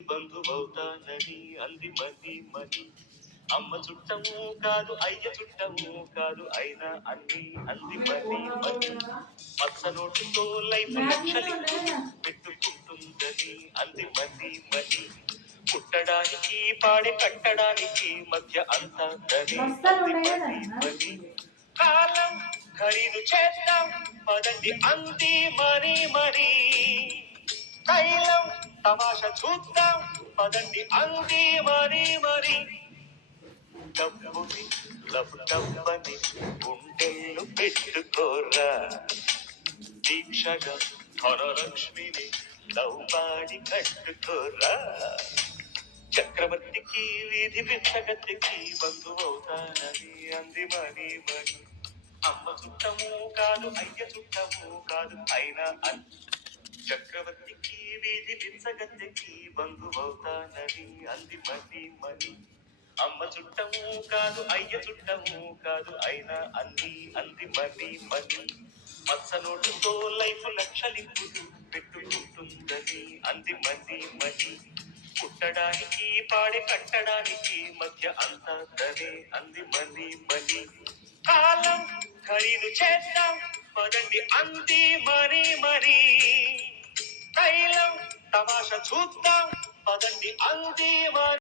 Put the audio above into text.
బంధువవుతానని అంది మది మది. అమ్మ చుట్టము కాదు అయ్య చుట్టము కాదు అయినా అన్ని అంది మది మది. పచ్చ నోటుతో లైఫ్ లక్షలు పెట్టుకుంటుందని అంది మది మది. పుట్టడానికి పాడే కట్టడానికి మధ్య అంతా తనే అంది మది మది. కాలం ఖరీదు చేద్దాం పదండి అంది మరి మరి. తైలం తమాష చూద్దాం పదండి అంది మరి మరి. డబ్బుని డబ్బని గుండెల్లో పెట్టుకోరా, దీక్షగా ధనలక్ష్మిని లవ్వాడి కట్టుకోరా. చక్రవర్తికి వీధి పిచ్చగతికి బంధువవుతానని అంది మని మని. అమ్మ చుట్టము కాదు అయ్య చుట్టము కాదు అయినా చక్రవర్తికి వీధి పిచ్చగతికి బంధువవుతానని అంది మని మని. అమ్మ చుట్టము కాదు అయ్య చుట్టము కాదు అయినా అన్ని అంది మని మని. పచ్చ నోటుతో లైఫ్ లక్షలింపులు పెట్టుకుంటుందని అంది మని మని. పుట్టడానికి పాడే కట్టడానికి మధ్య అంతా తనే అంది మని మని. కాలం ఖరీదు చేద్దాం పదండి అంది మరి మరి. తైలం తమాష చూద్దాం పదండి అంది మరి.